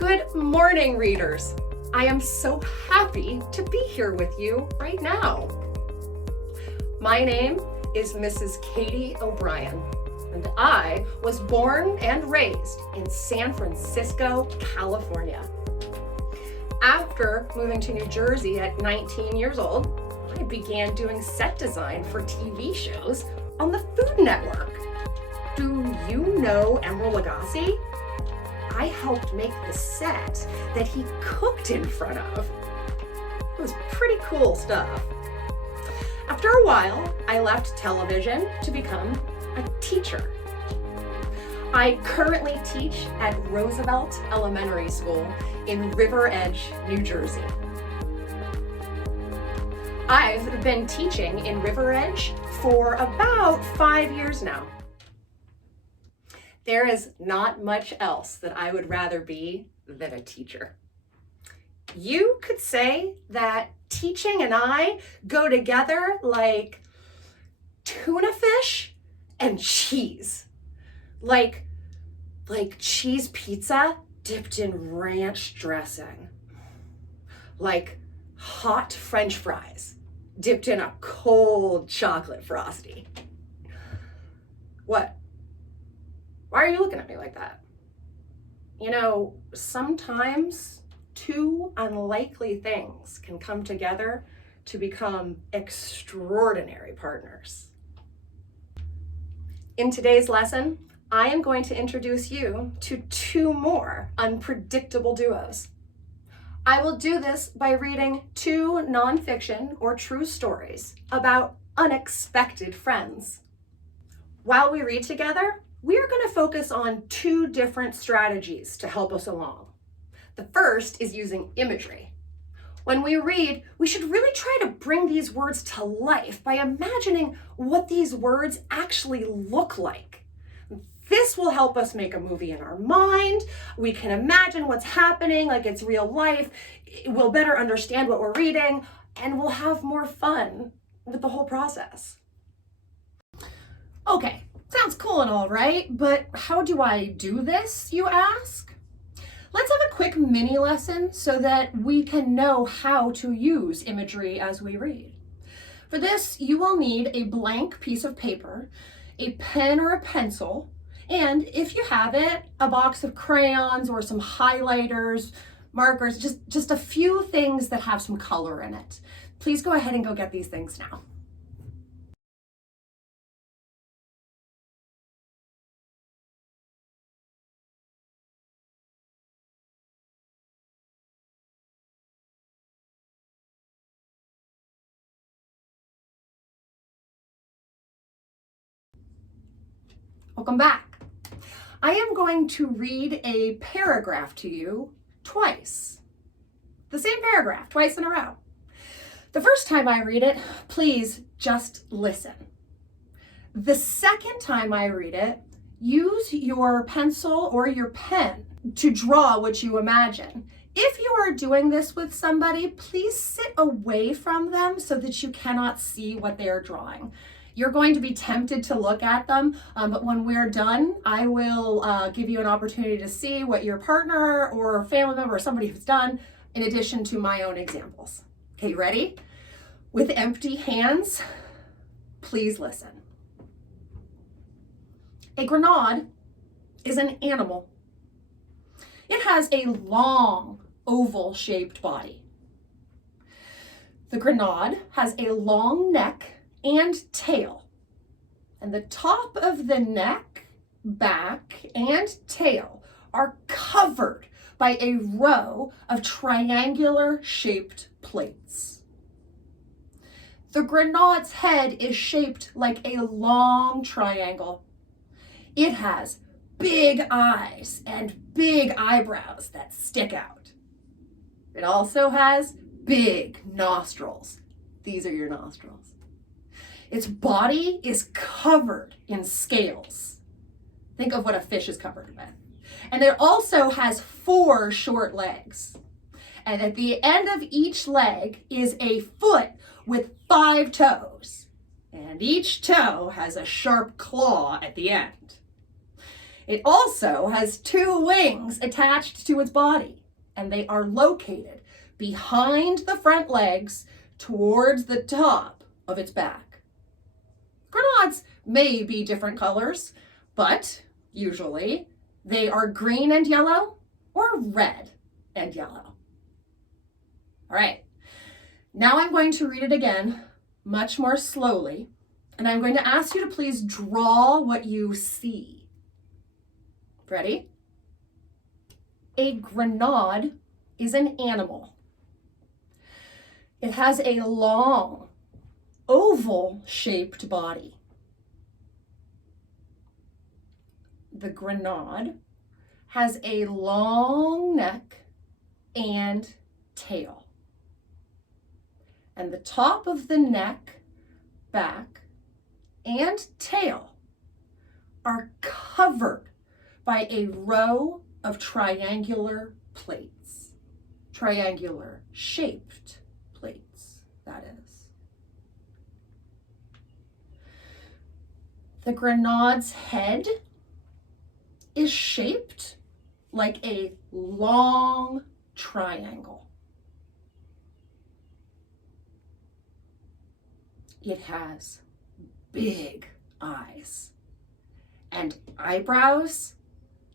Good morning, readers. I am so happy to be here with you right now. My name is Mrs. Katie O'Brien, and I was born and raised in San Francisco, California. After moving to New Jersey at 19 years old, I began doing set design for TV shows on the Food Network. Do you know Emeril Lagasse? I helped make the set that he cooked in front of. It was pretty cool stuff. After a while, I left television to become a teacher. I currently teach at Roosevelt Elementary School in River Edge, New Jersey. I've been teaching in River Edge for about 5 years now. There is not much else that I would rather be than a teacher. You could say that teaching and I go together like tuna fish and cheese. Like cheese pizza dipped in ranch dressing. Like hot French fries dipped in a cold chocolate frosty. What? Why are you looking at me like that? You know, sometimes two unlikely things can come together to become extraordinary partners. In today's lesson, I am going to introduce you to two more unpredictable duos. I will do this by reading two nonfiction or true stories about unexpected friends. While we read together, we are going to focus on two different strategies to help us along. The first is using imagery. When we read, we should really try to bring these words to life by imagining what these words actually look like. This will help us make a movie in our mind. We can imagine what's happening like it's real life. We'll better understand what we're reading, and we'll have more fun with the whole process. Okay. Sounds cool and all, right? But how do I do this, you ask? Let's have a quick mini lesson so that we can know how to use imagery as we read. For this, you will need a blank piece of paper, a pen or a pencil, and if you have it, a box of crayons or some highlighters, markers, just a few things that have some color in it. Please go ahead and go get these things now. Welcome back. I am going to read a paragraph to you twice. The same paragraph, twice in a row. The first time I read it, please just listen. The second time I read it, use your pencil or your pen to draw what you imagine. If you are doing this with somebody, please sit away from them so that you cannot see what they are drawing. You're going to be tempted to look at them, but when we're done, I will give you an opportunity to see what your partner or family member or somebody has done, in addition to my own examples. Okay, ready? With empty hands, please listen. A grenade is an animal. It has a long, oval-shaped body. The grenade has a long neck and tail, and the top of the neck, back, and tail are covered by a row of triangular shaped plates. The grenade's head is shaped like a long triangle. It has big eyes and big eyebrows that stick out. It also has big nostrils. These are your nostrils. Its body is covered in scales. Think of what a fish is covered with. And it also has 4 short legs. And at the end of each leg is a foot with 5 toes. And each toe has a sharp claw at the end. It also has two wings attached to its body, and they are located behind the front legs towards the top of its back. Grenades may be different colors, but usually they are green and yellow or red and yellow. All right, now I'm going to read it again much more slowly, and I'm going to ask you to please draw what you see. Ready? A grenade is an animal. It has a long, oval-shaped body. The grenade has a long neck and tail. And the top of the neck, back, and tail are covered by a row of triangular plates. Triangular shaped plates, that is. The grenade's head is shaped like a long triangle. It has big eyes and eyebrows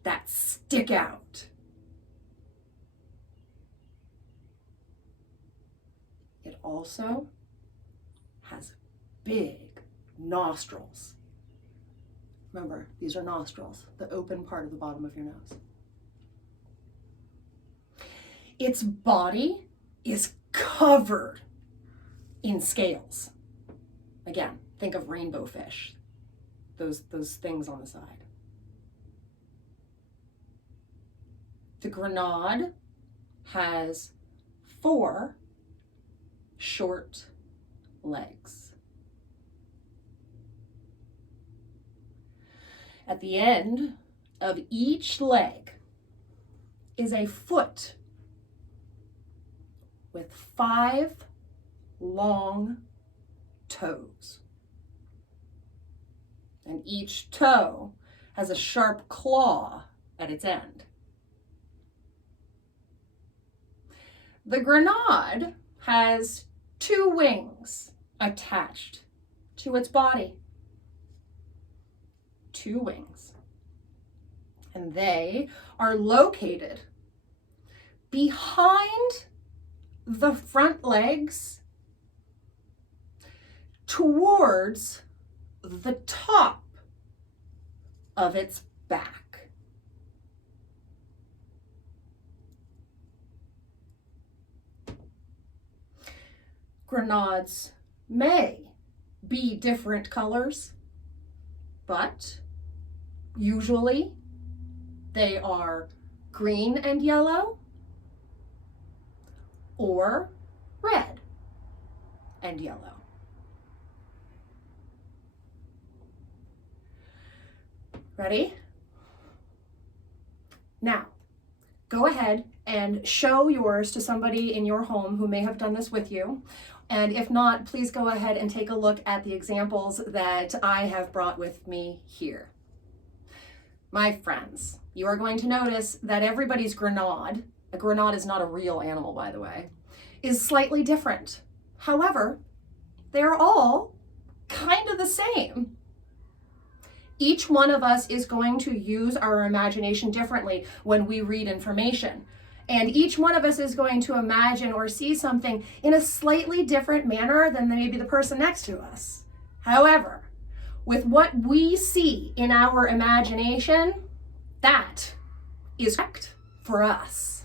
that stick out. It also has big nostrils. Remember, these are nostrils, the open part of the bottom of your nose. Its body is covered in scales. Again, think of rainbow fish, those things on the side. The grenade has 4 short legs. At the end of each leg is a foot with 5 long toes. And each toe has a sharp claw at its end. The grenade has 2 wings attached to its body. 2 wings. And they are located behind the front legs towards the top of its back. Grenades may be different colors, but usually they are green and yellow or red and yellow. Ready? Now, go ahead and show yours to somebody in your home who may have done this with you. And if not, please go ahead and take a look at the examples that I have brought with me here. My friends, you are going to notice that everybody's grenade, a grenade is not a real animal, by the way, is slightly different. However, they're all kind of the same. Each one of us is going to use our imagination differently when we read information. And each one of us is going to imagine or see something in a slightly different manner than maybe the person next to us. However, with what we see in our imagination, that is correct for us.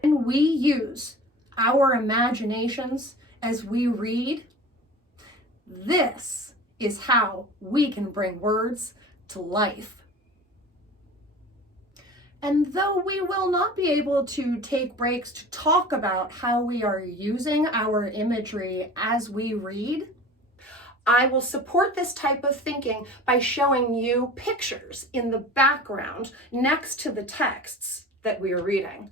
When we use our imaginations as we read, this is how we can bring words to life. And though we will not be able to take breaks to talk about how we are using our imagery as we read, I will support this type of thinking by showing you pictures in the background next to the texts that we are reading.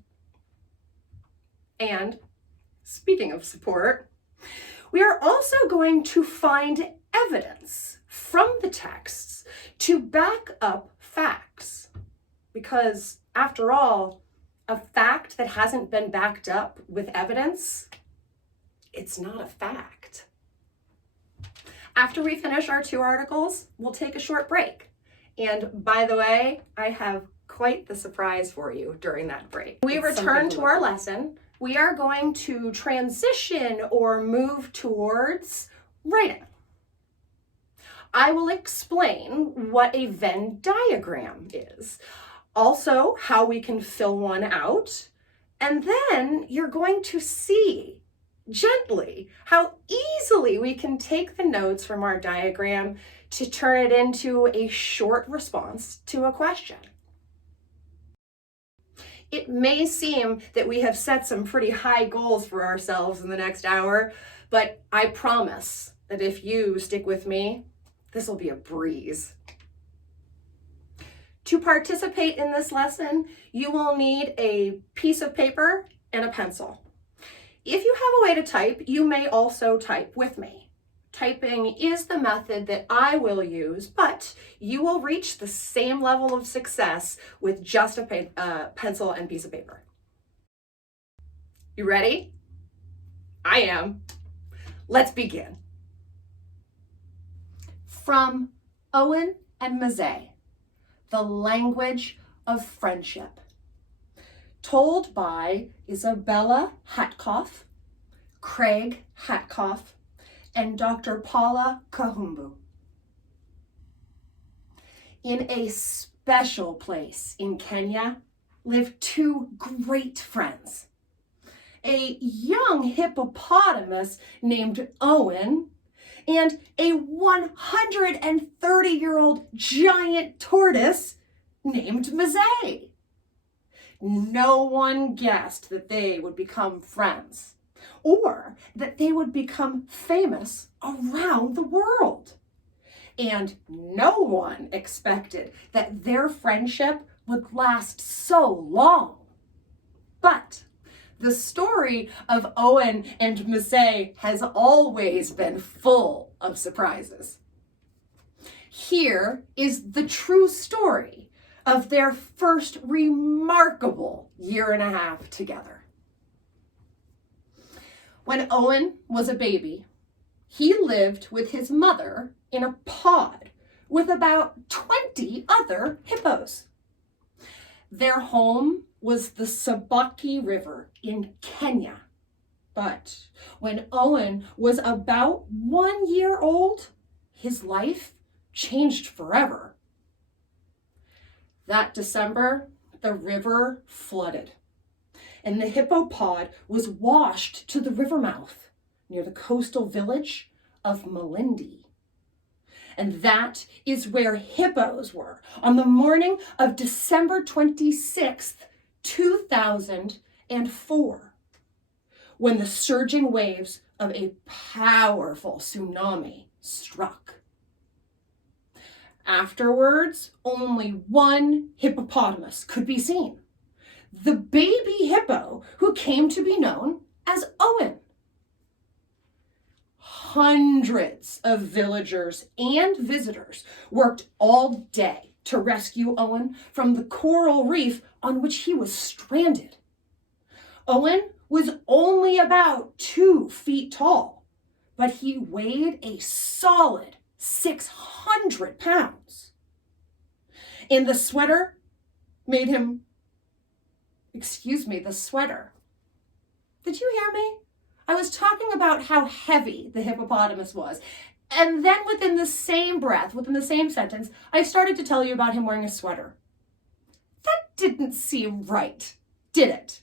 And speaking of support, we are also going to find evidence from the texts to back up facts. Because after all, a fact that hasn't been backed up with evidence, it's not a fact. After we finish our 2 articles, we'll take a short break. And by the way, I have quite the surprise for you during that break. We return to our lesson. We are going to transition or move towards writing. I will explain what a Venn diagram is, also how we can fill one out, and then you're going to see gently how easily we can take the notes from our diagram to turn it into a short response to a question. It may seem that we have set some pretty high goals for ourselves in the next hour, but I promise that if you stick with me, this will be a breeze. To participate in this lesson, you will need a piece of paper and a pencil. If you have a way to type, you may also type with me. Typing is the method that I will use, but you will reach the same level of success with just a pencil and piece of paper. You ready? I am. Let's begin. From Owen and Mazzei, The Language of Friendship. Told by Isabella Hatkoff, Craig Hatkoff, and Dr. Paula Kahumbu. In a special place in Kenya lived 2 great friends. A young hippopotamus named Owen and a 130-year-old giant tortoise named Mazzei. No one guessed that they would become friends or that they would become famous around the world. And no one expected that their friendship would last so long. But the story of Owen and Mazzei has always been full of surprises. Here is the true story of their first remarkable 1.5 years together. When Owen was a baby, he lived with his mother in a pod with about 20 other hippos. Their home was the Sabaki River in Kenya. But when Owen was about 1 year old, his life changed forever. That December, the river flooded, and the hippopod was washed to the river mouth near the coastal village of Malindi. And that is where hippos were on the morning of December 26th, 2004, when the surging waves of a powerful tsunami struck. Afterwards, only one hippopotamus could be seen, the baby hippo who came to be known as Owen. Hundreds of villagers and visitors worked all day to rescue Owen from the coral reef on which he was stranded. Owen was only about 2 feet tall, but he weighed a solid 600 pounds. And the sweater made him, the sweater. Did you hear me? I was talking about how heavy the hippopotamus was. And then within the same breath, within the same sentence, I started to tell you about him wearing a sweater. That didn't seem right, did it?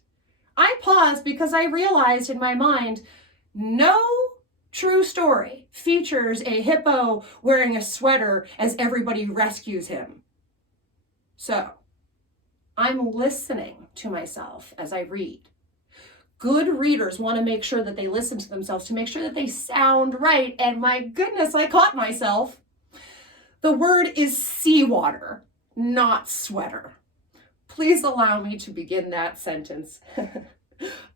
I paused because I realized in my mind, no true story features a hippo wearing a sweater as everybody rescues him. So, I'm listening to myself as I read. Good readers want to make sure that they listen to themselves to make sure that they sound right. And my goodness, I caught myself. The word is seawater, not sweater. Please allow me to begin that sentence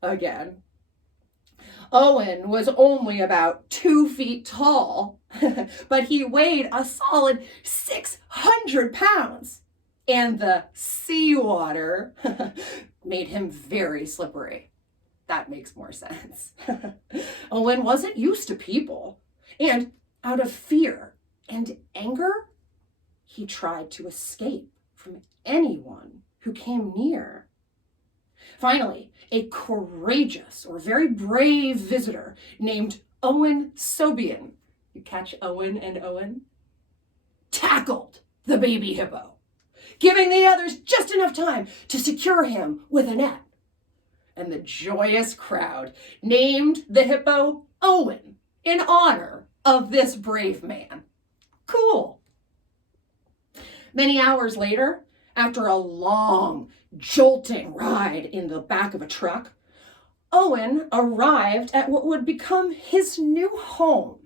again. Owen was only about 2 feet tall, but he weighed a solid 600 pounds. and the seawater made him very slippery. That makes more sense. Owen wasn't used to people, and out of fear and anger, he tried to escape from anyone who came near. Finally, a courageous or very brave visitor named Owen Sobian, you catch Owen and Owen, tackled the baby hippo, giving the others just enough time to secure him with a net. And the joyous crowd named the hippo Owen in honor of this brave man. Cool. Many hours later, after a long, jolting ride in the back of a truck, Owen arrived at what would become his new home,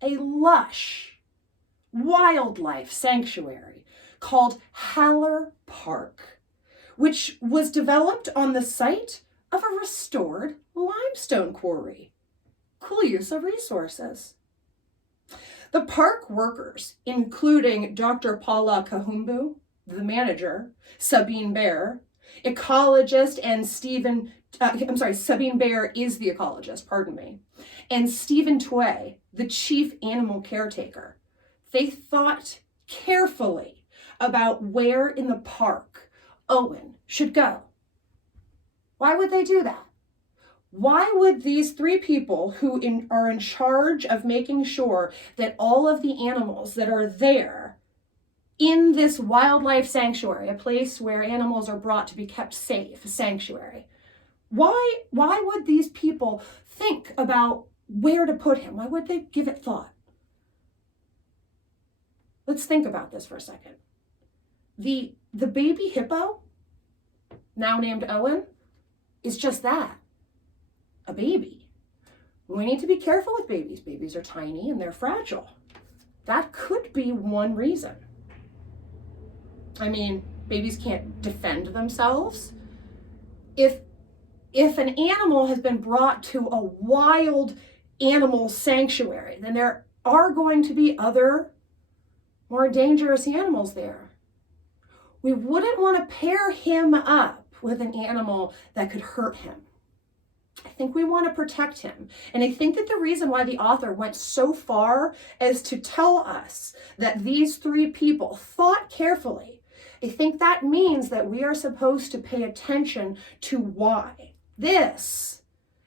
a lush wildlife sanctuary called Haller Park, which was developed on the site of a restored limestone quarry. Cool use of resources. The park workers, including Dr. Paula Kahumbu, the manager, Sabine Bear, ecologist, and Sabine Bear is the ecologist, pardon me, and Stephen Tway, the chief animal caretaker. They thought carefully about where in the park Owen should go. Why would they do that? Why would these three people who are in charge of making sure that all of the animals that are there in this wildlife sanctuary, a place where animals are brought to be kept safe, a sanctuary, why would these people think about where to put him? Why would they give it thought? Let's think about this for a second. The baby hippo, now named Owen, is just that. A baby. We need to be careful with babies. Babies are tiny and they're fragile. That could be one reason. I mean, babies can't defend themselves. If an animal has been brought to a wild animal sanctuary, then there are going to be other more dangerous animals there. We wouldn't want to pair him up with an animal that could hurt him. I think we want to protect him. And I think that the reason why the author went so far as to tell us that these three people thought carefully, I think that means that we are supposed to pay attention to why. This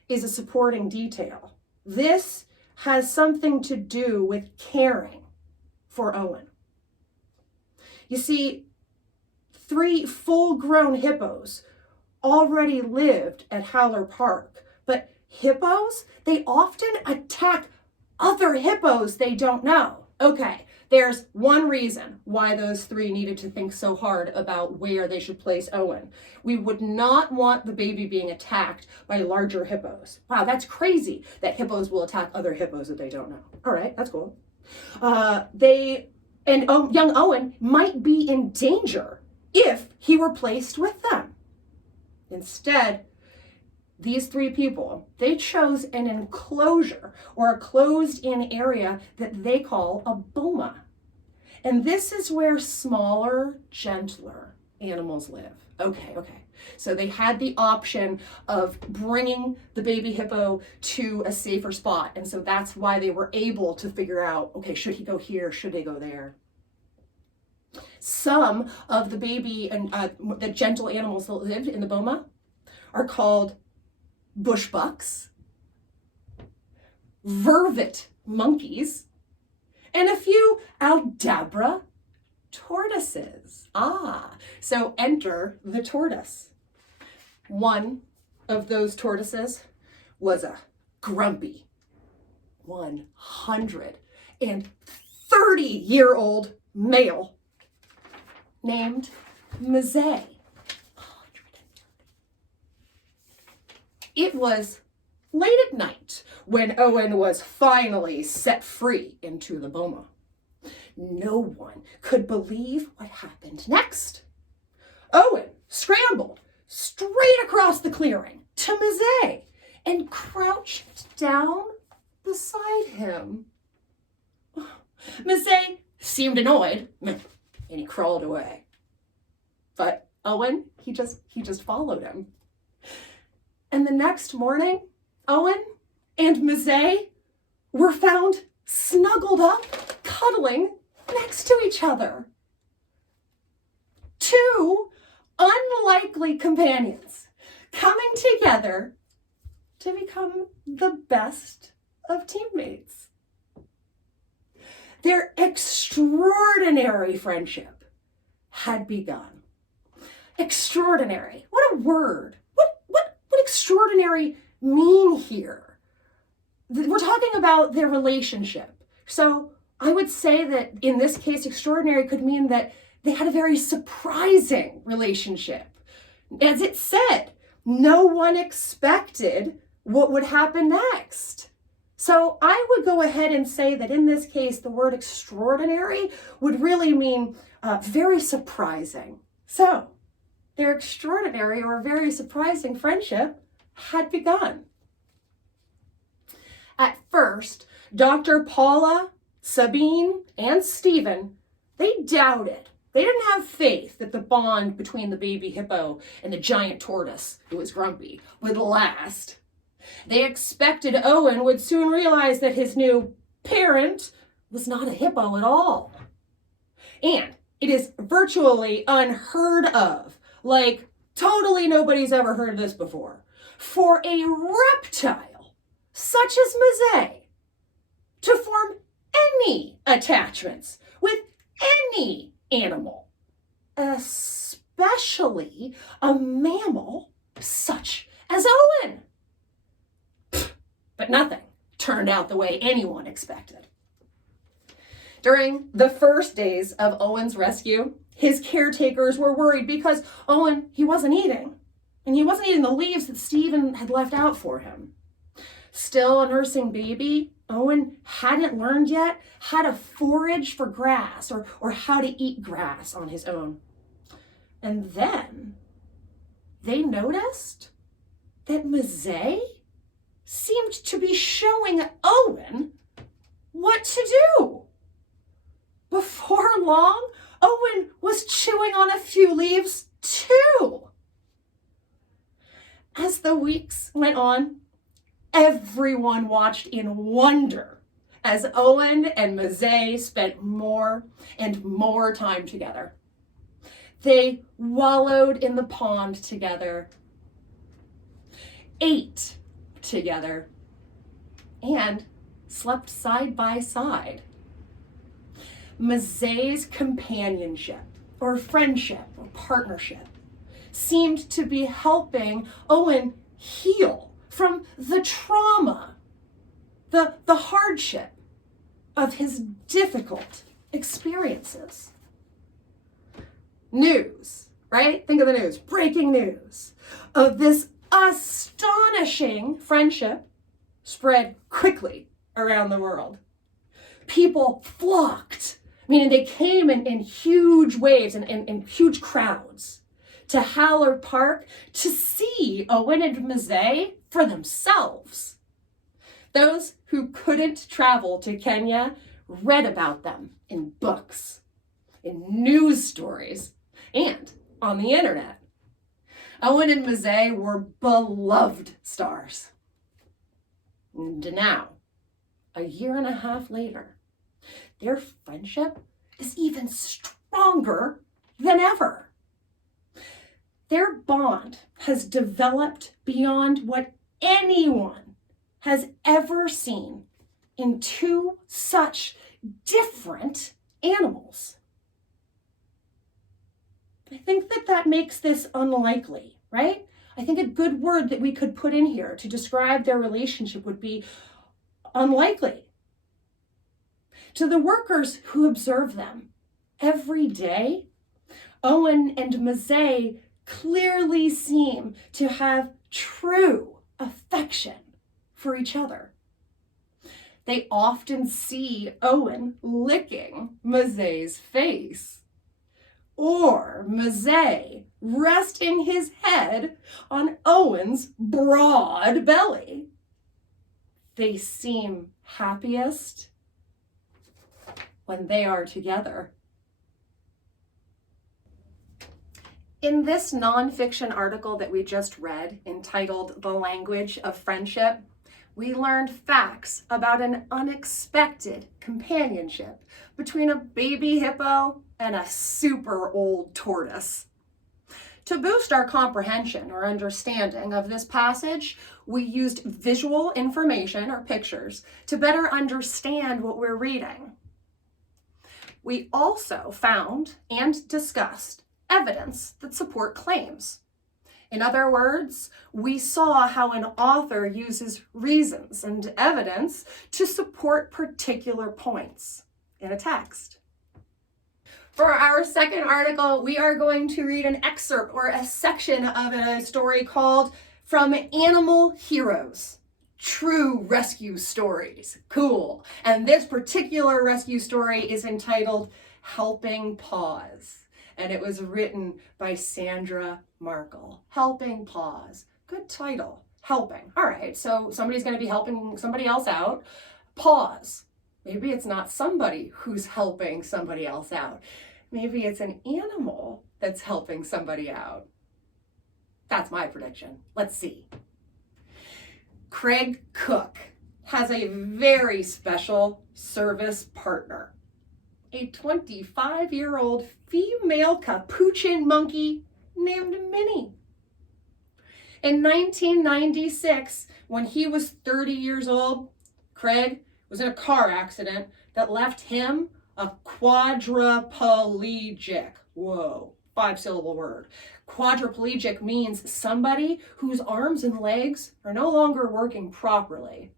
is a supporting detail. This has something to do with caring for Owen. You see, 3 full-grown hippos already lived at Haller Park, but hippos, they often attack other hippos they don't know. Okay, there's one reason why those 3 needed to think so hard about where they should place Owen. We would not want the baby being attacked by larger hippos. Wow, that's crazy that hippos will attack other hippos that they don't know. All right, that's cool. Young Owen might be in danger if he were placed with them. Instead, these 3 people, they chose an enclosure or a closed-in area that they call a boma. And this is where smaller, gentler animals live. Okay. So they had the option of bringing the baby hippo to a safer spot. And so that's why they were able to figure out, okay, should he go here? Should they go there? Some of the baby and the gentle animals that lived in the boma are called bush bucks, vervet monkeys, and a few Aldabra tortoises. So enter the tortoise. One of those tortoises was a grumpy 130-year-old male named Mazet. It was late at night when Owen was finally set free into the boma. No one could believe what happened next. Owen scrambled straight across the clearing to Mazet and crouched down beside him. Mazet seemed annoyed, and he crawled away. But Owen, he just followed him. And the next morning, Owen and Mzee were found snuggled up, cuddling next to each other. Two unlikely companions coming together to become the best of teammates. Their extraordinary friendship had begun. Extraordinary. What a word. What extraordinary mean here? We're talking about their relationship. So I would say that in this case, extraordinary could mean that they had a very surprising relationship. As it said, no one expected what would happen next. So I would go ahead and say that in this case, the word extraordinary would really mean very surprising. So their extraordinary or very surprising friendship had begun. At first, Dr. Paula, Sabine, and Stephen, they doubted. They didn't have faith that the bond between the baby hippo and the giant tortoise, who was grumpy, would last. They expected Owen would soon realize that his new parent was not a hippo at all. And it is virtually unheard of, like totally nobody's ever heard this before, for a reptile such as Mzee to form any attachments with any animal, especially a mammal such as Owen. But nothing turned out the way anyone expected. During the first days of Owen's rescue, his caretakers were worried because Owen, he wasn't eating. And he wasn't eating the leaves that Stephen had left out for him. Still a nursing baby, Owen hadn't learned yet how to forage for grass or how to eat grass on his own. And then they noticed that Mzee seemed to be showing Owen what to do. Before long, Owen was chewing on a few leaves too. As the weeks went on, everyone watched in wonder as Owen and Mzee spent more and more time together. They wallowed in the pond together, ate together, and slept side by side. Mzee's companionship or friendship or partnership seemed to be helping Owen heal from the trauma, the hardship of his difficult experiences. News, right? Think of the news, breaking news of this astonishing friendship spread quickly around the world. People flocked, meaning they came in huge waves and in huge crowds to Howler Park to see Owen and Mzee for themselves. Those who couldn't travel to Kenya read about them in books, in news stories, and on the internet. Owen and Mzee were beloved stars. And now, a year and a half later, their friendship is even stronger than ever. Their bond has developed beyond what anyone has ever seen in two such different animals. I think that makes this unlikely, right? I think a good word that we could put in here to describe their relationship would be unlikely. To the workers who observe them every day, Owen and Mzee clearly seem to have true affection for each other. They often see Owen licking Mzee's face, or Mzee resting his head on Owen's broad belly. They seem happiest when they are together. In this nonfiction article that we just read, entitled The Language of Friendship, we learned facts about an unexpected companionship between a baby hippo and a super old tortoise. To boost our comprehension or understanding of this passage, we used visual information or pictures to better understand what we're reading. We also found and discussed evidence that support claims. In other words, we saw how an author uses reasons and evidence to support particular points in a text. For our second article, we are going to read an excerpt or a section of a story called From Animal Heroes, True Rescue Stories. Cool. And this particular rescue story is entitled Helping Paws. And it was written by Sandra Markle. Helping Paws. Good title. Helping. All right, so somebody's going to be helping somebody else out. Paws. Maybe it's not somebody who's helping somebody else out. Maybe it's an animal that's helping somebody out. That's my prediction. Let's see. Craig Cook has a very special service partner. A 25-year-old female capuchin monkey named Minnie. In 1996, when he was 30 years old, Craig was in a car accident that left him a quadriplegic. Whoa, 5-syllable word. Quadriplegic means somebody whose arms and legs are no longer working properly.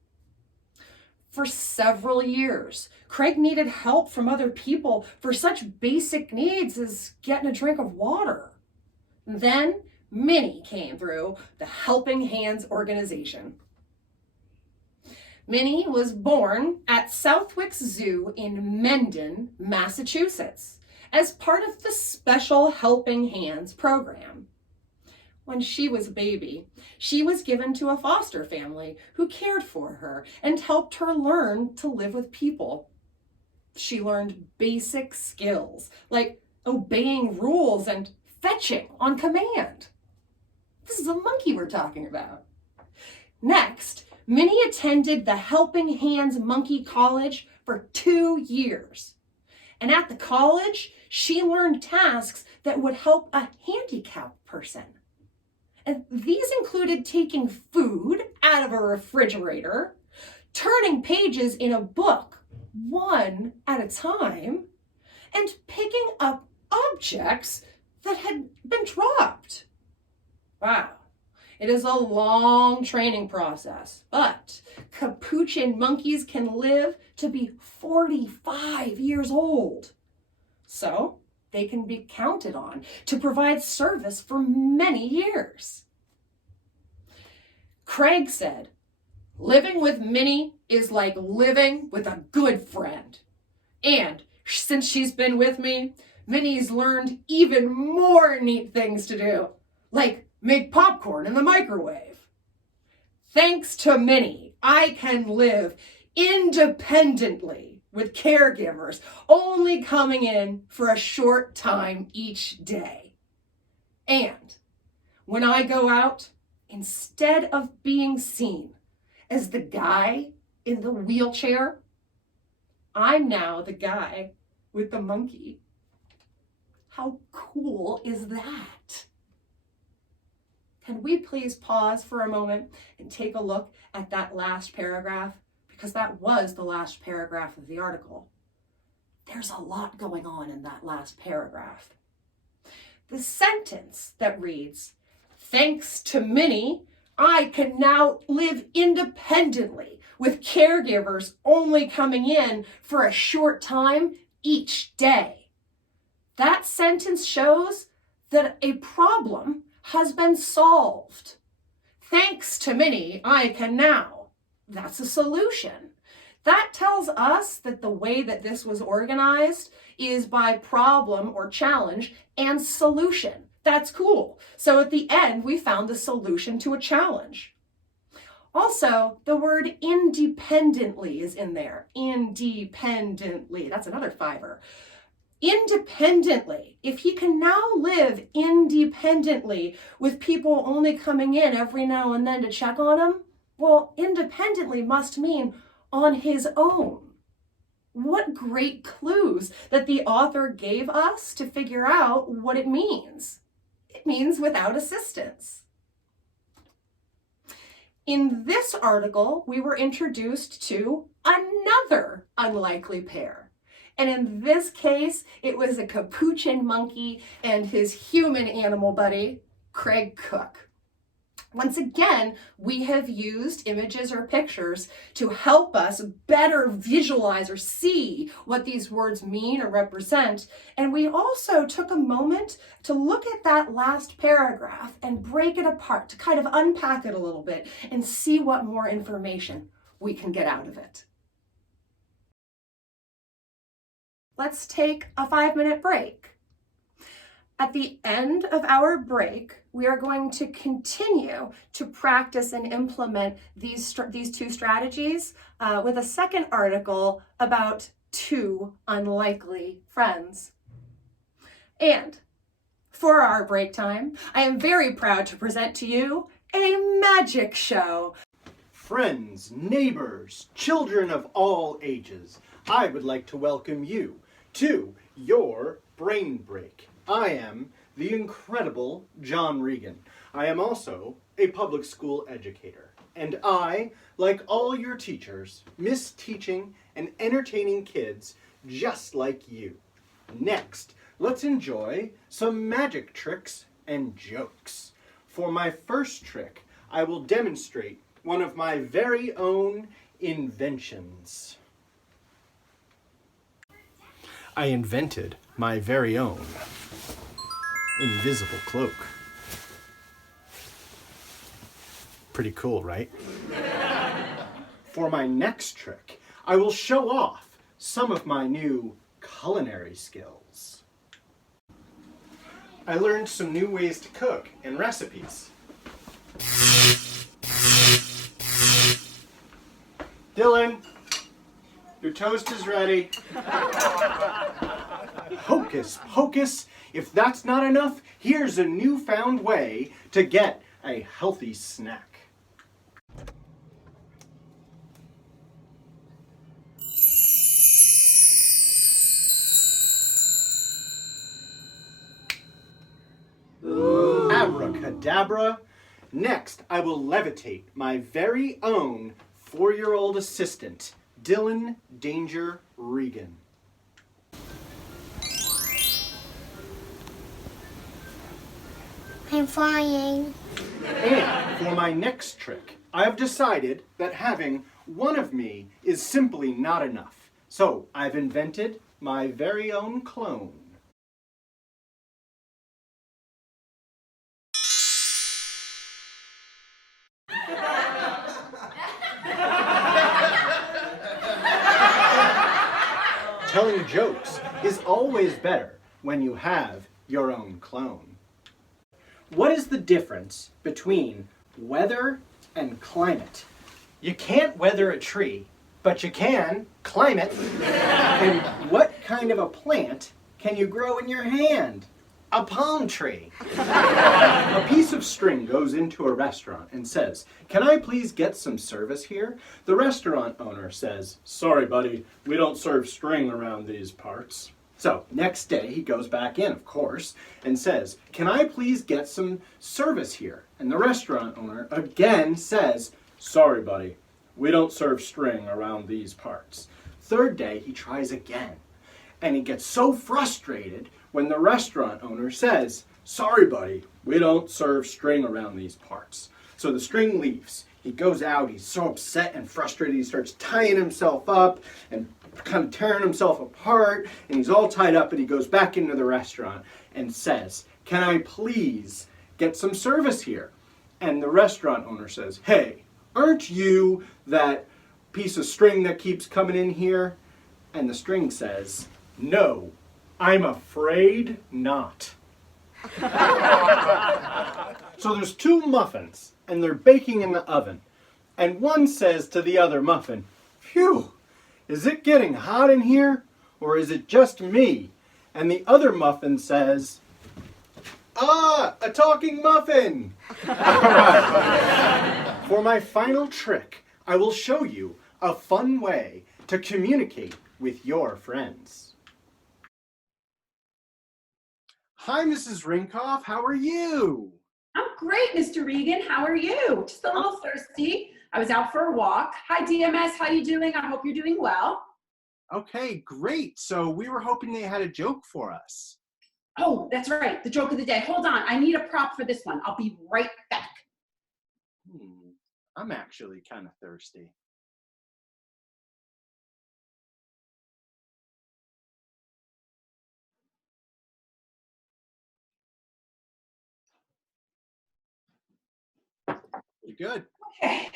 For several years, Craig needed help from other people for such basic needs as getting a drink of water. Then Minnie came through the Helping Hands organization. Minnie was born at Southwick Zoo in Mendon, Massachusetts, as part of the Special Helping Hands program. When she was a baby, she was given to a foster family who cared for her and helped her learn to live with people. She learned basic skills like obeying rules and fetching on command. This is a monkey we're talking about. Next, Minnie attended the Helping Hands Monkey College for 2 years. And at the college, she learned tasks that would help a handicapped person. And these included taking food out of a refrigerator, turning pages in a book one at a time, and picking up objects that had been dropped. Wow. It is a long training process, but capuchin monkeys can live to be 45 years old. So they can be counted on to provide service for many years. Craig said, living with Minnie is like living with a good friend. And since she's been with me, Minnie's learned even more neat things to do, like make popcorn in the microwave. Thanks to Minnie, I can live independently with caregivers only coming in for a short time each day. And when I go out, instead of being seen as the guy in the wheelchair, I'm now the guy with the monkey. How cool is that? Can we please pause for a moment and take a look at that last paragraph? Because that was the last paragraph of the article. There's a lot going on in that last paragraph. The sentence that reads, thanks to Minnie, I can now live independently with caregivers only coming in for a short time each day. That sentence shows that a problem has been solved. Thanks to Minnie, I can now. That's a solution. That tells us that the way that this was organized is by problem or challenge and solution. That's cool. So at the end, we found the solution to a challenge. Also, the word independently is in there. Independently. That's another fiver. independently, if he can now live independently with people only coming in every now and then to check on him, well, independently must mean on his own. What great clues that the author gave us to figure out what it means. It means without assistance. In this article, we were introduced to another unlikely pair. And in this case, it was a capuchin monkey and his human animal buddy, Craig Cook. Once again, we have used images or pictures to help us better visualize or see what these words mean or represent. And we also took a moment to look at that last paragraph and break it apart, to kind of unpack it a little bit and see what more information we can get out of it. Let's take a 5-minute break. At the end of our break, we are going to continue to practice and implement these two strategies with a second article about two unlikely friends. And for our break time, I am very proud to present to you a magic show. Friends, neighbors, children of all ages, I would like to welcome you to your brain break. I am the incredible John Regan. I am also a public school educator, and I, like all your teachers, miss teaching and entertaining kids just like you. Next, let's enjoy some magic tricks and jokes. For my first trick, I will demonstrate one of my very own inventions. I invented my very own invisible cloak. Pretty cool, right? For my next trick, I will show off some of my new culinary skills. I learned some new ways to cook and recipes. Dylan, your toast is ready. Hocus pocus, if that's not enough, here's a newfound way to get a healthy snack. Ooh. Abracadabra. Next, I will levitate my very own 4-year-old assistant, Dylan Danger Regan. I'm flying. And for my next trick, I have decided that having one of me is simply not enough. So I've invented my very own clone. Telling jokes is always better when you have your own clone. What is the difference between weather and climate? You can't weather a tree, but you can climb it. And what kind of a plant can you grow in your hand? A palm tree. A piece of string goes into a restaurant and says, "Can I please get some service here?" The restaurant owner says, "Sorry, buddy, we don't serve string around these parts." So next day he goes back in, of course, and says, "Can I please get some service here?" And the restaurant owner again says, "Sorry, buddy, we don't serve string around these parts." Third day he tries again, and he gets so frustrated when the restaurant owner says, "Sorry, buddy, we don't serve string around these parts." So the string leaves. He goes out, he's so upset and frustrated, he starts tying himself up and kind of tearing himself apart, and he's all tied up, and he goes back into the restaurant and says, "Can I please get some service here?" And the restaurant owner says, "Hey, aren't you that piece of string that keeps coming in here?" And the string says, "No, I'm afraid not." So there's 2 muffins, and they're baking in the oven. And one says to the other muffin, "Phew, is it getting hot in here, or is it just me?" And the other muffin says, "Ah, a talking muffin!" All right. For my final trick, I will show you a fun way to communicate with your friends. Hi, Mrs. Rinkoff. How are you? I'm great, Mr. Regan. How are you? Just a little thirsty. I was out for a walk. Hi, DMS. How you doing? I hope you're doing well. Okay, great. So we were hoping they had a joke for us. Oh, that's right. The joke of the day. Hold on. I need a prop for this one. I'll be right back. I'm actually kind of thirsty. Pretty good. Okay.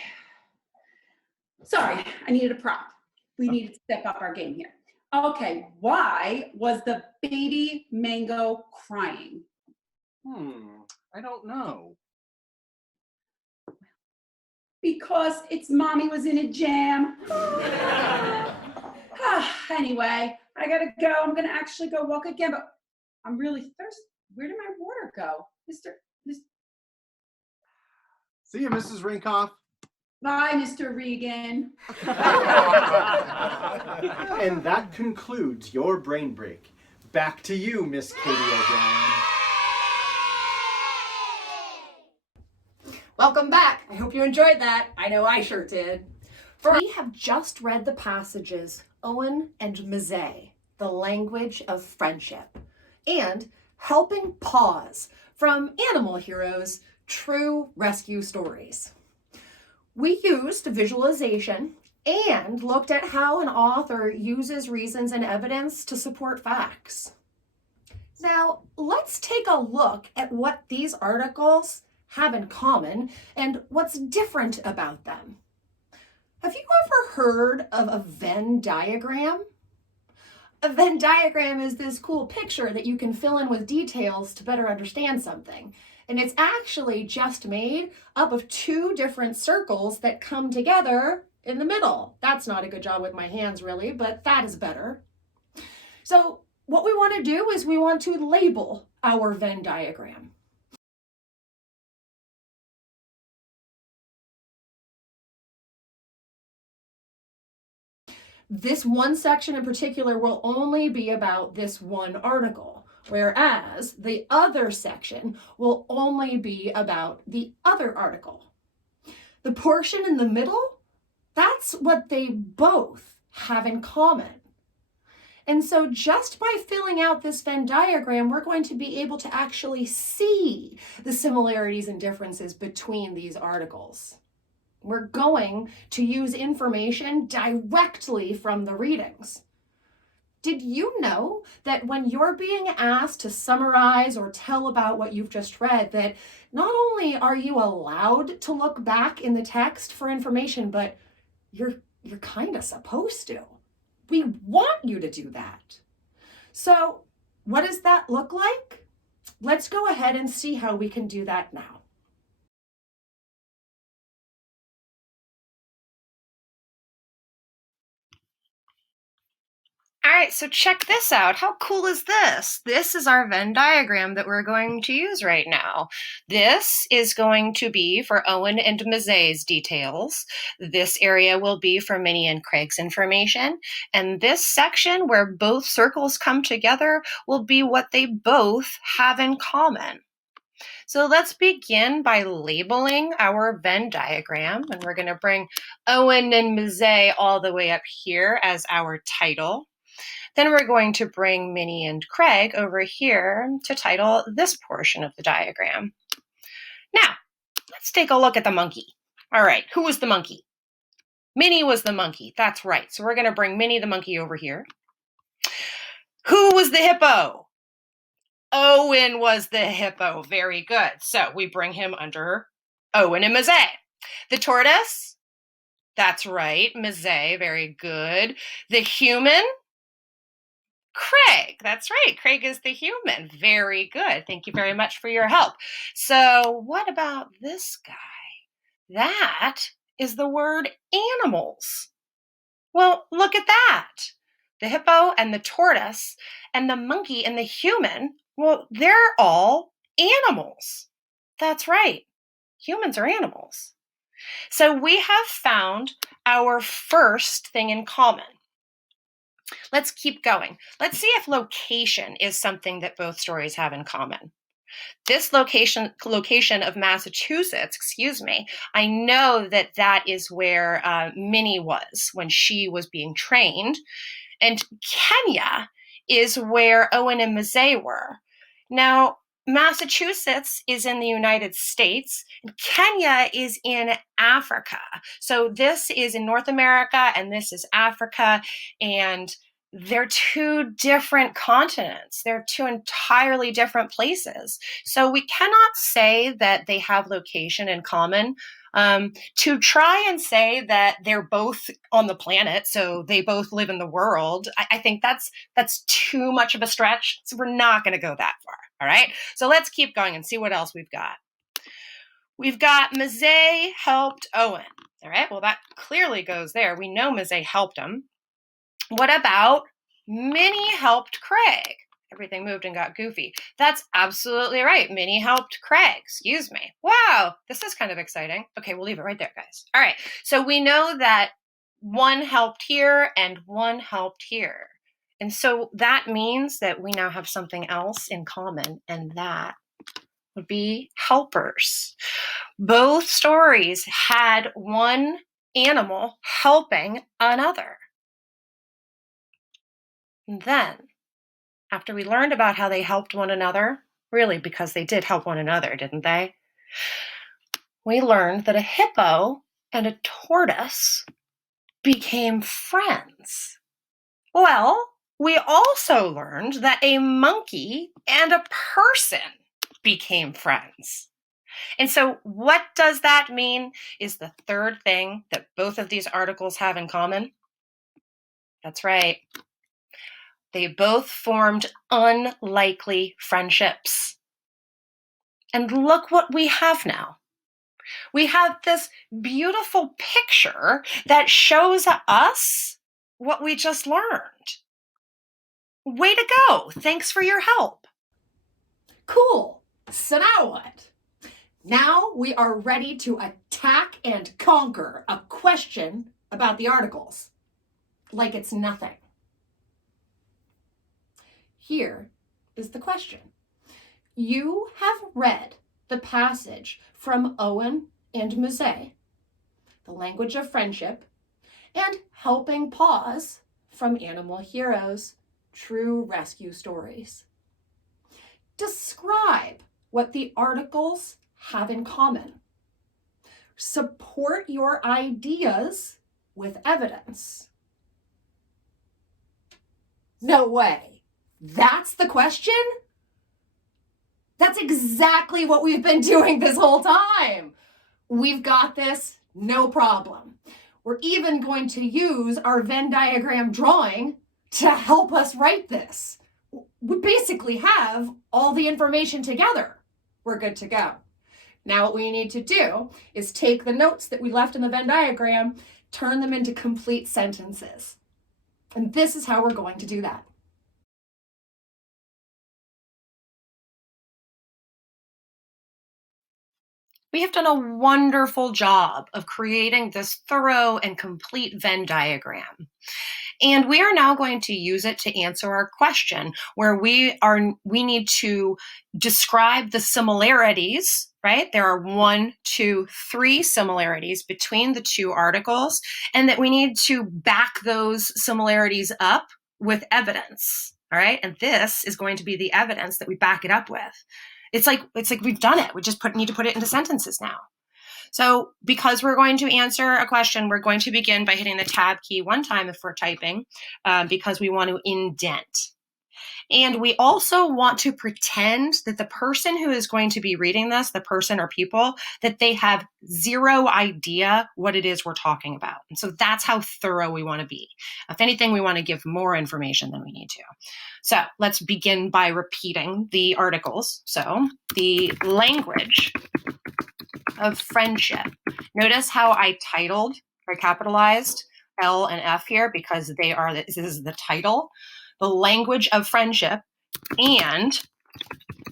Sorry, I needed a prop. We needed to step up our game here. Okay, why was the baby mango crying? I don't know. Because its mommy was in a jam. Anyway, I gotta go. I'm gonna actually go walk again, but I'm really thirsty. Where did my water go? See you, Mrs. Rinkoff. Bye, Mr. Regan. And that concludes your brain break. Back to you, Miss Katie O'Brien. Welcome back. I hope you enjoyed that. I know I sure did. We have just read the passages Owen and Mazet, The Language of Friendship, and Helping Paws from Animal Heroes, True Rescue Stories. We used visualization and looked at how an author uses reasons and evidence to support facts. Now, let's take a look at what these articles have in common and what's different about them. Have you ever heard of a Venn diagram? A Venn diagram is this cool picture that you can fill in with details to better understand something. And it's actually just made up of two different circles that come together in the middle. That's not a good job with my hands, really, but that is better. So what we want to do is we want to label our Venn diagram. This one section in particular will only be about this one article, whereas the other section will only be about the other article. The portion in the middle, that's what they both have in common. And so just by filling out this Venn diagram, we're going to be able to actually see the similarities and differences between these articles. We're going to use information directly from the readings. Did you know that when you're being asked to summarize or tell about what you've just read, that not only are you allowed to look back in the text for information, but you're kind of supposed to. We want you to do that. So what does that look like? Let's go ahead and see how we can do that now. All right, so check this out. How cool is this? This is our Venn diagram that we're going to use right now. This is going to be for Owen and Mazet's details. This area will be for Minnie and Craig's information. And this section where both circles come together will be what they both have in common. So let's begin by labeling our Venn diagram. And we're going to bring Owen and Mazet all the way up here as our title. Then we're going to bring Minnie and Craig over here to title this portion of the diagram. Now, let's take a look at the monkey. All right, who was the monkey? Minnie was the monkey. That's right. So we're going to bring Minnie the monkey over here. Who was the hippo? Owen was the hippo. Very good. So we bring him under Owen and Mazet. The tortoise? That's right, Mazet. Very good. The human? Craig, that's right. Craig is the human. Very good. Thank you very much for your help. So what about this guy? That is the word animals. Well, look at that. The hippo and the tortoise and the monkey and the human, well, they're all animals. That's right. Humans are animals. So we have found our first thing in common. Let's keep going. Let's see if location is something that both stories have in common. This location of Massachusetts, I know that is where Minnie was when she was being trained. And Kenya is where Owen and Mazzei were. Now, Massachusetts is in the United States, and Kenya is in Africa. So this is in North America, and this is Africa, and they're two different continents. They're two entirely different places. So we cannot say that they have location in common. To try and say that they're both on the planet, so they both live in the world, I think that's too much of a stretch. So we're not going to go that far. All right. So let's keep going and see what else we've got. We've got Mazzei helped Owen. All right. Well, that clearly goes there. We know Mazzei helped him. What about Minnie helped Craig? Everything moved and got goofy. That's absolutely right. Minnie helped Craig. Excuse me. Wow, this is kind of exciting. Okay, we'll leave it right there, guys. All right, so we know that one helped here and one helped here. And so that means that we now have something else in common, and that would be helpers. Both stories had one animal helping another. And then, after we learned about how they helped one another, really because they did help one another, didn't they? We learned that a hippo and a tortoise became friends. Well, we also learned that a monkey and a person became friends. And so what does that mean is the third thing that both of these articles have in common? That's right. They both formed unlikely friendships. And look what we have now. We have this beautiful picture that shows us what we just learned. Way to go. Thanks for your help. Cool. So now what? Now we are ready to attack and conquer a question about the articles. Like it's nothing. Here is the question. You have read the passage from Owen and Mazzei, The Language of Friendship, and Helping Paws from Animal Heroes, True Rescue Stories. Describe what the articles have in common. Support your ideas with evidence. No way. That's the question? That's exactly what we've been doing this whole time. We've got this, no problem. We're even going to use our Venn diagram drawing to help us write this. We basically have all the information together. We're good to go. Now what we need to do is take the notes that we left in the Venn diagram, turn them into complete sentences. And this is how we're going to do that. We have done a wonderful job of creating this thorough and complete Venn diagram. And we are now going to use it to answer our question where we need to describe the similarities, right? There are 1, 2, 3 similarities between the two articles, and that we need to back those similarities up with evidence, all right? And this is going to be the evidence that we back it up with. It's like we've done it. We just need to put it into sentences now. So because we're going to answer a question, we're going to begin by hitting the tab key one time if we're typing, because we want to indent. And we also want to pretend that the person who is going to be reading this, the person or people, that they have zero idea what it is we're talking about. And so that's how thorough we want to be. If anything, we want to give more information than we need to. So let's begin by repeating the articles. So the language of friendship. Notice how I titled or capitalized L and F here because this is the title, the language of friendship, and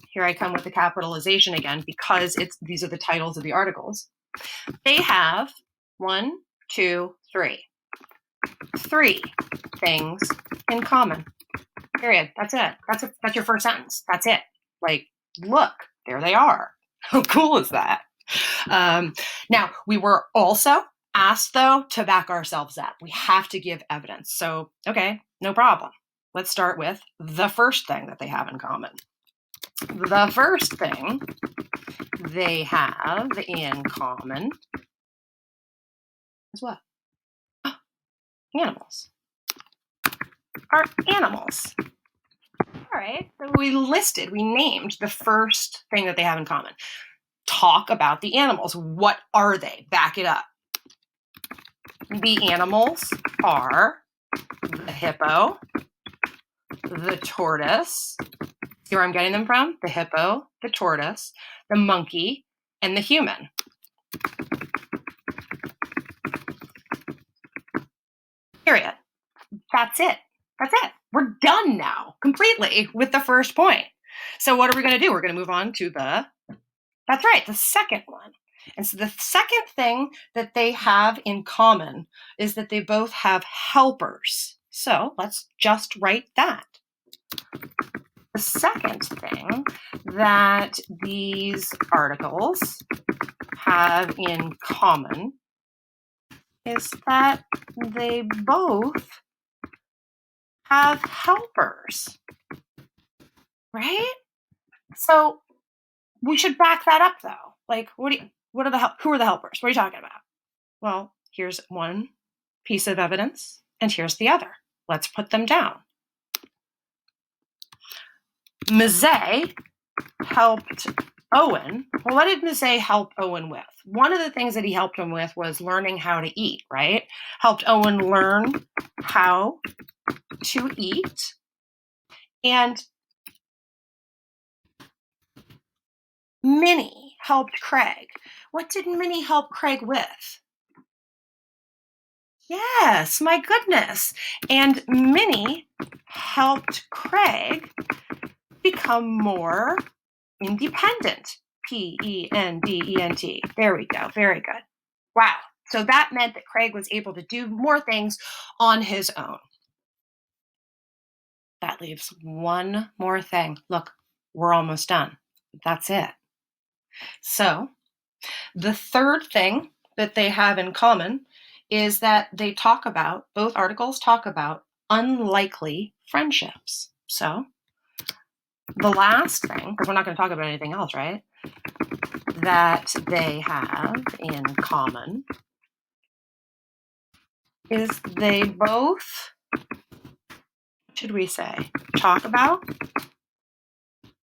here I come with the capitalization again because these are the titles of the articles. They have 1, 2, 3. 3 things in common. Period. That's it. That's your first sentence. That's it. Like, look, there they are. How cool is that? Now, we were also asked, though, to back ourselves up. We have to give evidence. So, okay, no problem. Let's start with the first thing that they have in common. The first thing they have in common is what? Animals. Are animals. All right, so we named the first thing that they have in common. Talk about the animals. What are they? Back it up. The animals are the hippo, the tortoise. See where I'm getting them from? The hippo, the tortoise, the monkey, and the human. Period. That's it. That's it. We're done now completely with the first point. So what are we going to do? We're going to move on to that's right, the second one. And so the second thing that they have in common is that they both have helpers. So let's just write that. The second thing that these articles have in common is that they both have helpers, right? So we should back that up, though. Like, who are the helpers? What are you talking about? Well, here's one piece of evidence, and here's the other. Let's put them down. Mazzei helped Owen. Well, what did Mazzei help Owen with? One of the things that he helped him with was learning how to eat, right? Helped Owen learn how to eat. And Minnie helped Craig. What did Minnie help Craig with? Yes, my goodness. And Minnie helped Craig become more independent. P-E-N-D-E-N-T. There we go. Very good. Wow. So that meant that Craig was able to do more things on his own. That leaves one more thing. Look, we're almost done. That's it. So the third thing that they have in common is that both articles talk about unlikely friendships. So the last thing, because we're not going to talk about anything else, right? That they have in common is they both, should we say, talk about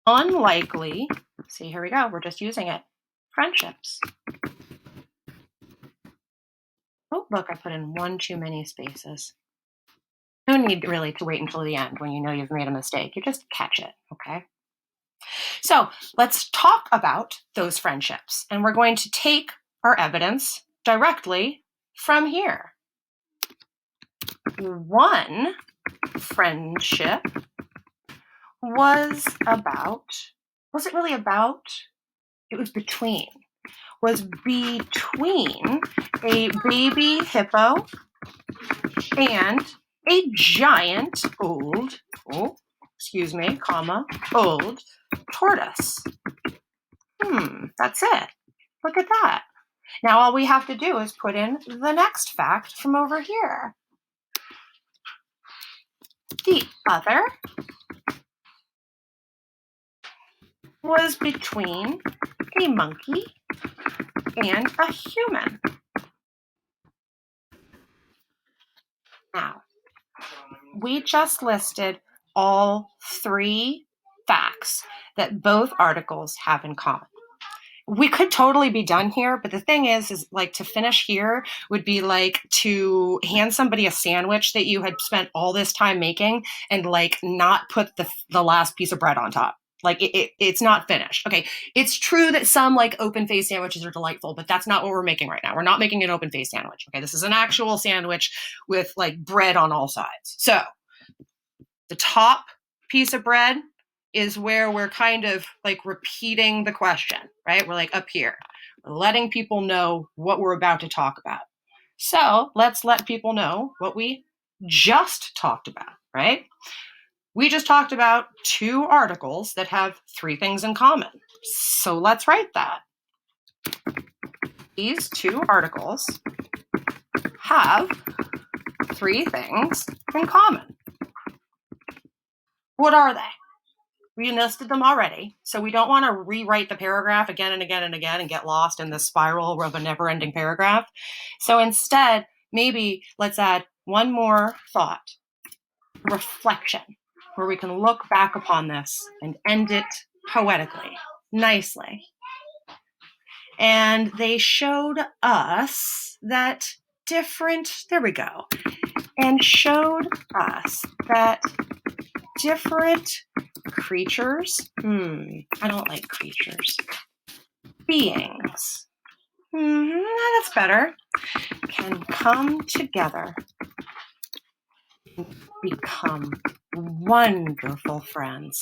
unlikely, see, here we go, we're just using it, friendships. Oh, look, I put in one too many spaces. No need really to wait until the end when you know you've made a mistake. You just catch it, okay? So let's talk about those friendships. And we're going to take our evidence directly from here. One friendship was between a baby hippo and a giant old tortoise. That's it. Look at that. Now all we have to do is put in the next fact from over here. The other was between a monkey and a human. Now, we just listed all 3 facts that both articles have in common. We could totally be done here, but the thing is like to finish here would be like to hand somebody a sandwich that you had spent all this time making and like not put the last piece of bread on top. Like it's not finished. Okay, it's true that some like open face sandwiches are delightful, but that's not what we're making right now. We're not making an open face sandwich. Okay, this is an actual sandwich with like bread on all sides. So the top piece of bread is where we're kind of like repeating the question, right? We're like up here, we're letting people know what we're about to talk about. So let's let people know what we just talked about, right? We just talked about 2 articles that have 3 things in common. So let's write that. These 2 articles have 3 things in common. What are they? We listed them already, so we don't want to rewrite the paragraph again and again and again and get lost in the spiral of a never-ending paragraph. So instead, maybe let's add one more thought, reflection, where we can look back upon this and end it poetically, nicely. And they showed us that there we go, and showed us that different creatures, I don't like creatures, beings, that's better, can come together and become wonderful friends.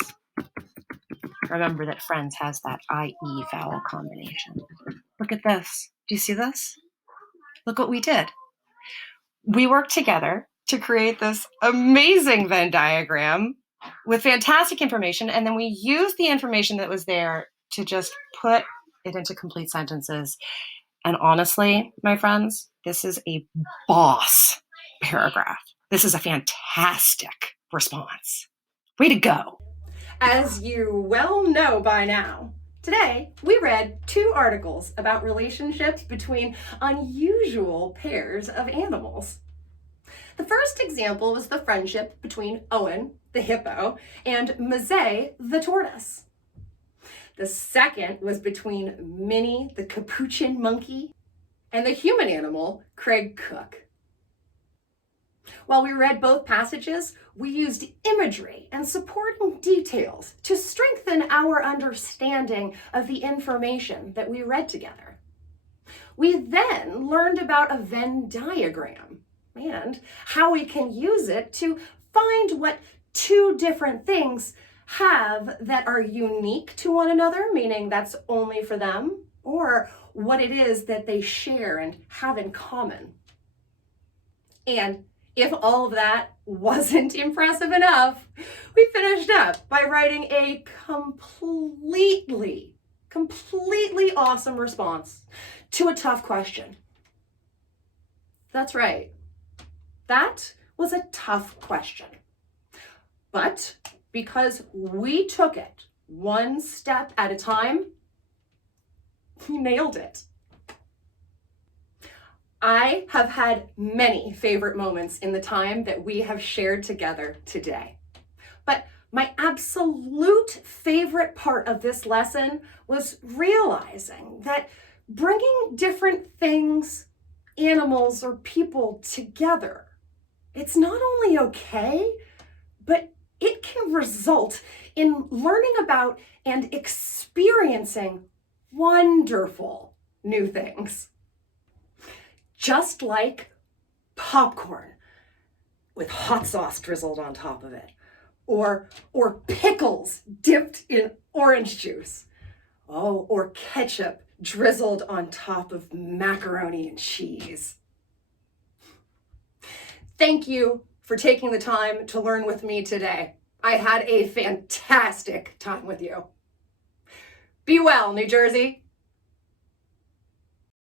Remember that friends has that IE vowel combination. Look at this. Do you see this? Look what we did. We worked together to create this amazing Venn diagram with fantastic information, and then we used the information that was there to just put it into complete sentences. And honestly, my friends, this is a boss paragraph. This is a fantastic response. Way to go. As you well know by now, today we read 2 articles about relationships between unusual pairs of animals. The first example was the friendship between Owen, the hippo, and Mazet, the tortoise. The second was between Minnie, the capuchin monkey, and the human animal, Craig Cook. While we read both passages, we used imagery and supporting details to strengthen our understanding of the information that we read together. We then learned about a Venn diagram and how we can use it to find what 2 different things have that are unique to one another, meaning that's only for them, or what it is that they share and have in common. And if all of that wasn't impressive enough, we finished up by writing a completely awesome response to a tough question. That's right. That was a tough question. But because we took it one step at a time, we nailed it. I have had many favorite moments in the time that we have shared together today. But my absolute favorite part of this lesson was realizing that bringing different things, animals, or people together, it's not only okay, but it can result in learning about and experiencing wonderful new things. Just like popcorn with hot sauce drizzled on top of it, or pickles dipped in orange juice, or ketchup drizzled on top of macaroni and cheese. Thank you for taking the time to learn with me today. I had a fantastic time with you. Be well, New Jersey.